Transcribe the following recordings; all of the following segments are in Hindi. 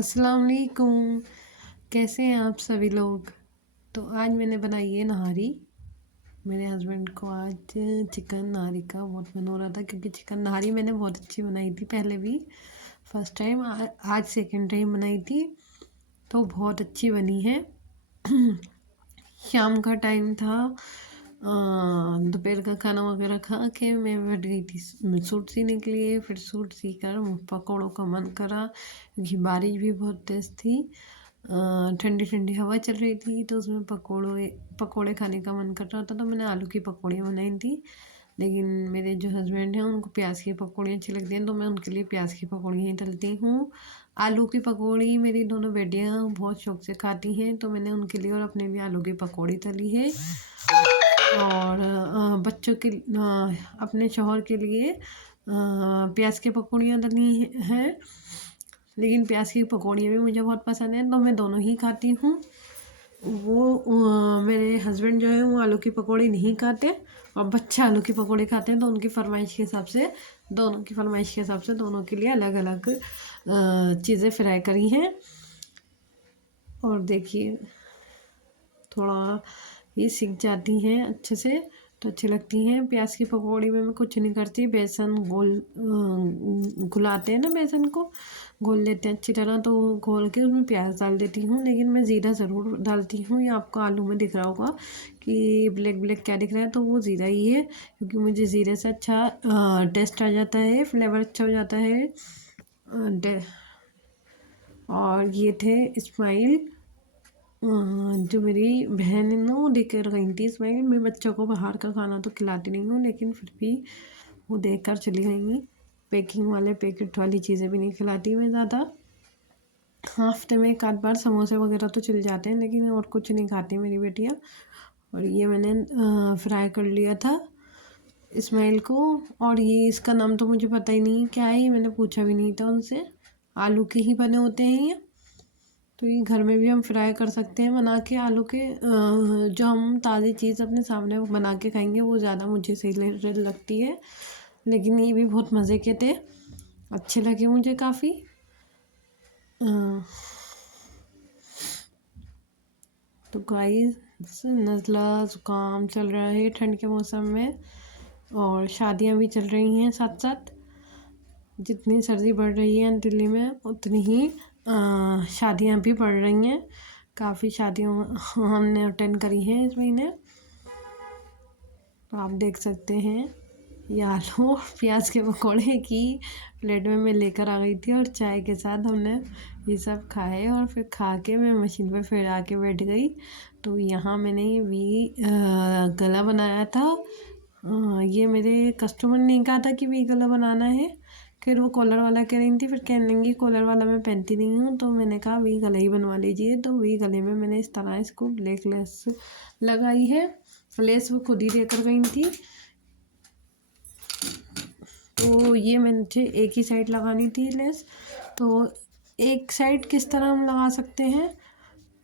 अस्सलाम वालेकुम। कैसे हैं आप सभी लोग। तो आज मैंने बनाई है नहारी। मेरे हस्बैंड को आज चिकन नहारी का बहुत मन हो रहा था, क्योंकि चिकन नहारी मैंने बहुत अच्छी बनाई थी पहले भी। फर्स्ट टाइम आज सेकंड टाइम बनाई थी, तो बहुत अच्छी बनी है। शाम का टाइम था, दोपहर का खाना वगैरह खा के मैं बैठ गई थी सूट सीने के लिए। फिर सूट सी कर पकौड़ों का मन करा, क्योंकि बारिश भी बहुत तेज़ थी। ठंडी ठंडी हवा चल रही थी, तो उसमें पकौड़े खाने का मन कर रहा था, तो मैंने आलू की पकौड़ियाँ बनाई थी। लेकिन मेरे जो हस्बैंड हैं उनको प्याज की पकौड़ियाँ अच्छी लगती हैं, तो मैं उनके लिए प्याज की पकौड़ियाँ ही तलती हूँ। आलू की पकौड़ी मेरी दोनों बेटियाँ बहुत शौक से खाती हैं, तो मैंने उनके लिए और अपने लिए आलू की पकौड़ी तली है। और बच्चों के अपने शौहर के लिए प्याज की पकौड़ियाँ तली हैं। लेकिन प्याज की पकौड़ियाँ भी मुझे बहुत पसंद है, तो मैं दोनों ही खाती हूँ। मेरे हस्बैंड जो है वो आलू की पकौड़ी नहीं खाते, और बच्चे आलू की पकौड़ी खाते हैं, तो उनकी फरमाइश के हिसाब से दोनों के लिए अलग अलग चीज़ें फ्राई करी हैं। और देखिए, थोड़ा ये सीख जाती हैं अच्छे से तो अच्छी लगती हैं। प्याज की पकौड़ी में मैं कुछ नहीं करती, बेसन घुलाते हैं ना, बेसन को घोल लेते हैं अच्छी तरह, तो घोल के उसमें प्याज डाल देती हूँ। लेकिन मैं ज़ीरा ज़रूर डालती हूँ। ये आपको आलू में दिख रहा होगा कि ब्लैक ब्लैक क्या दिख रहा है, तो वो ज़ीरा ही है, क्योंकि मुझे ज़ीरे से अच्छा टेस्ट आ जाता है, फ्लेवर अच्छा हो जाता है। और ये थे इस्माइल, जो मेरी बहन है ना, वो लेकर गई थी। इसमें मैं बच्चों को बाहर का खाना तो खिलाती नहीं हूँ, लेकिन फिर भी वो देख कर चली गई। पैकिंग वाले पैकेट वाली चीज़ें भी नहीं खिलाती मैं ज़्यादा। हफ्ते में एक आध बार समोसे वगैरह तो चल जाते हैं, लेकिन और कुछ नहीं खाती मेरी बेटियाँ। और ये मैंने फ्राई कर लिया था इस्माइल को। और ये इसका नाम तो मुझे पता ही नहीं क्या है, ये मैंने पूछा भी नहीं था उनसे। आलू के ही बने होते हैं ये, तो ये घर में भी हम फ्राई कर सकते हैं बना के। आलू के जो हम ताज़ी चीज़ अपने सामने बना के खाएंगे वो ज़्यादा मुझे सही लगती है। लेकिन ये भी बहुत मज़े के थे, अच्छे लगे मुझे काफ़ी। तो गाइस, नज़ला ज़ुकाम चल रहा है ठंड के मौसम में, और शादियां भी चल रही हैं साथ साथ। जितनी सर्दी बढ़ रही है दिल्ली में, उतनी ही शादियां भी बढ़ रही हैं। काफ़ी शादियां हमने अटेंड करी हैं इस महीने, तो आप देख सकते हैं। ये आलू और प्याज के पकौड़े की प्लेट में मैं लेकर आ गई थी, और चाय के साथ हमने ये सब खाए। और फिर खा के मैं मशीन पे फिर आके बैठ गई। तो यहाँ मैंने ये गला बनाया था। ये मेरे कस्टमर ने कहा था कि वी गला बनाना है, फिर वो कॉलर वाला कह रही थी, फिर कहने लगी कॉलर वाला मैं पहनती नहीं हूँ, तो मैंने कहा वी गला ही बनवा लीजिए। तो वी गले में मैंने इस तरह इसको ब्लैक लेस लगाई है। लेस वो खुद ही देकर गई थी, तो ये मुझे एक ही साइड लगानी थी लेस। तो एक साइड किस तरह हम लगा सकते हैं,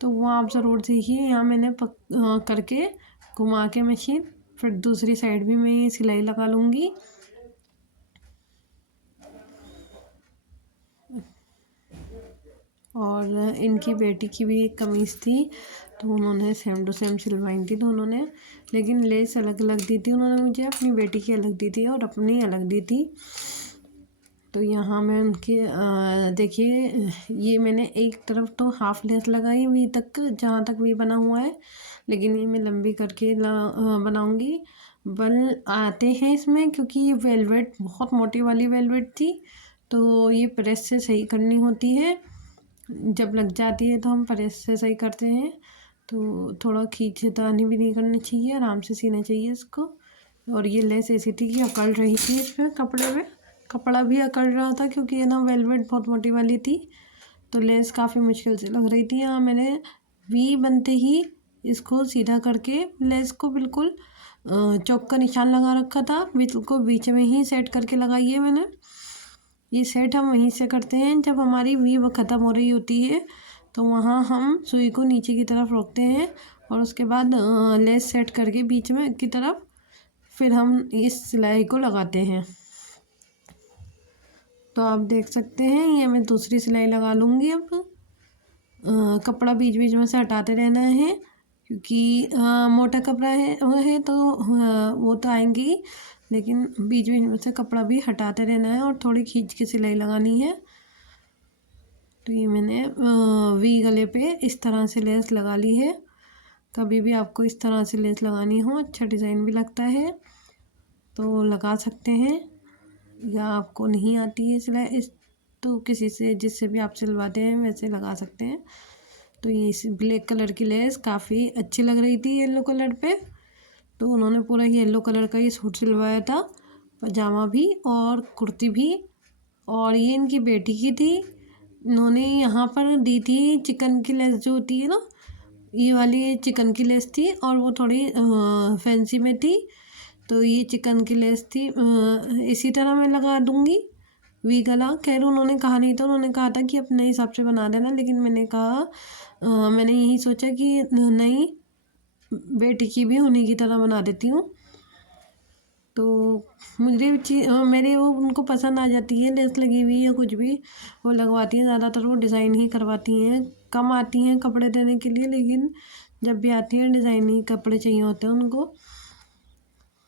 तो वो आप ज़रूर देखिए। यहाँ मैंने करके घुमा के मशीन, फिर दूसरी साइड भी मैं ये सिलाई लगा लूँगी। और इनकी बेटी की भी एक कमीज़ थी, तो उन्होंने सेम टू सेम सिलवाई थी दोनों ने, लेकिन लेस अलग अलग दी थी उन्होंने मुझे। अपनी बेटी की अलग दी थी और अपनी अलग दी थी। तो यहाँ मैं उनके देखिए, ये मैंने एक तरफ तो हाफ लेस लगाई वी तक, जहाँ तक वी बना हुआ है, लेकिन ये मैं लंबी करके बनाऊँगी। बल आते हैं इसमें, क्योंकि ये वेलवेट बहुत मोटी वाली वेलवेट थी, तो ये प्रेस से सही करनी होती है। जब लग जाती है तो हम प्रेस से सही करते हैं, तो थोड़ा खींचतानी भी नहीं करनी चाहिए, आराम से सीना चाहिए इसको। और ये लेस ऐसी थी कि अकड़ रही थी इस पर, कपड़े पे कपड़ा भी अकड़ रहा था, क्योंकि ये ना वेलवेट बहुत मोटी वाली थी, तो लेस काफ़ी मुश्किल से लग रही थी। यहाँ मैंने वी बनते ही इसको सीधा करके लेस को बिल्कुल चौक का निशान लगा रखा था, बिल्कुल बीच में ही सेट करके लगाई है मैंने। ये सेट हम वहीं से करते हैं, जब हमारी वी ख़त्म हो रही होती है, तो वहाँ हम सुई को नीचे की तरफ रोकते हैं, और उसके बाद लेस सेट करके बीच में की तरफ फिर हम इस सिलाई को लगाते हैं। तो आप देख सकते हैं ये मैं दूसरी सिलाई लगा लूँगी। अब कपड़ा बीच बीच में से हटाते रहना है, क्योंकि मोटा कपड़ा है वो है तो वो तो आएंगी ही, लेकिन बीच बीच में से कपड़ा भी हटाते रहना है और थोड़ी खींच के सिलाई लगानी है। तो ये मैंने वी गले पे इस तरह से लेस लगा ली है। कभी भी आपको इस तरह से लेस लगानी हो, अच्छा डिज़ाइन भी लगता है तो लगा सकते हैं, या आपको नहीं आती है सिलाई इस तो किसी से जिससे भी आप सिलवाते हैं वैसे लगा सकते हैं। तो ये इस ब्लैक कलर की लेस काफ़ी अच्छी लग रही थी येलो कलर पे, तो उन्होंने पूरा येलो कलर का ही सूट सिलवाया था, पजामा भी और कुर्ती भी। और ये इनकी बेटी की थी, इन्होंने यहाँ पर दी थी चिकन की लेस जो होती है ना, ये वाली चिकन की लेस थी और वो थोड़ी फैंसी में थी, तो ये चिकन की लेस थी। इसी तरह मैं लगा दूँगी वी गला। खैर उन्होंने कहा नहीं था, उन्होंने कहा था कि अपने हिसाब से बना देना, लेकिन मैंने कहा मैंने यही सोचा कि नहीं, बेटी की भी उन्हीं की तरह बना देती हूँ। तो मुझे मेरे वो उनको पसंद आ जाती है लेस लगी हुई या कुछ भी वो लगवाती हैं, ज़्यादातर वो डिज़ाइन ही करवाती हैं। कम आती हैं कपड़े देने के लिए, लेकिन जब भी आती हैं डिज़ाइन ही कपड़े चाहिए होते हैं उनको।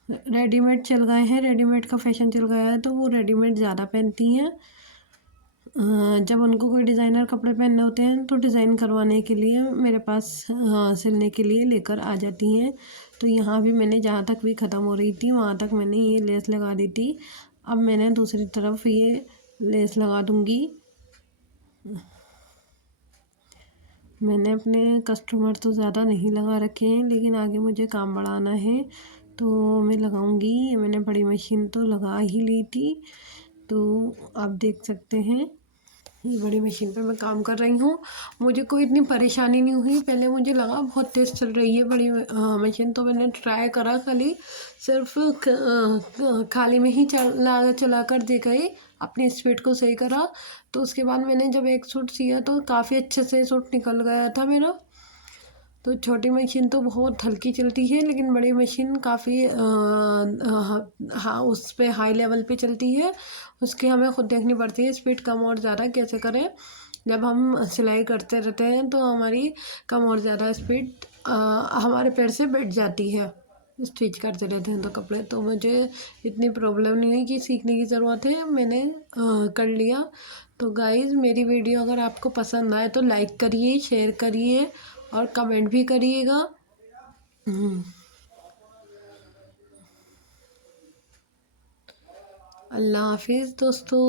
रेडीमेड चल गए हैं, रेडीमेड का फैशन चल गया है तो वो रेडीमेड ज़्यादा पहनती हैं। जब उनको कोई डिज़ाइनर कपड़े पहनने होते हैं तो डिज़ाइन करवाने के लिए मेरे पास सिलने के लिए लेकर आ जाती हैं। तो यहाँ भी मैंने जहाँ तक भी ख़त्म हो रही थी वहाँ तक मैंने ये लेस लगा दी थी। अब मैंने दूसरी तरफ ये लेस लगा दूँगी। मैंने अपने कस्टमर तो ज़्यादा नहीं लगा रखे हैं, लेकिन आगे मुझे काम बढ़ाना है तो मैं लगाऊंगी। ये मैंने बड़ी मशीन तो लगा ही ली थी, तो आप देख सकते हैं ये बड़ी मशीन पे मैं काम कर रही हूँ। मुझे कोई इतनी परेशानी नहीं हुई, पहले मुझे लगा बहुत तेज़ चल रही है बड़ी मशीन, तो मैंने ट्राई करा खाली सिर्फ खाली में ही चला कर देखा ही, अपनी स्पीड को सही करा। तो उसके बाद मैंने जब एक सूट सिया तो काफ़ी अच्छे से सूट निकल गया था मेरा। तो छोटी मशीन तो बहुत हल्की चलती है, लेकिन बड़ी मशीन काफ़ी हाँ उस पे हाई लेवल पे चलती है। उसकी हमें खुद देखनी पड़ती है स्पीड कम और ज़्यादा कैसे करें। जब हम सिलाई करते रहते हैं तो हमारी कम और ज़्यादा स्पीड हमारे पैर से बैठ जाती है, स्टिच करते रहते हैं तो कपड़े। तो मुझे इतनी प्रॉब्लम नहीं हुई कि सीखने की ज़रूरत है, मैंने कर लिया। तो गाइज़ मेरी वीडियो अगर आपको पसंद आए तो लाइक करिए, शेयर करिए और कमेंट भी करिएगा। अल्लाह हाफिज़ दोस्तों।